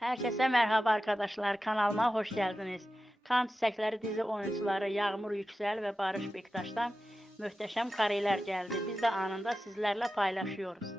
Herkese merhaba arkadaşlar. Kanalıma hoş geldiniz. Kan Çiçekleri dizi oyuncuları Yağmur Yüksel ve Barış Bektaş'tan mühteşem kareler geldi. Biz de anında sizlerle paylaşıyoruz.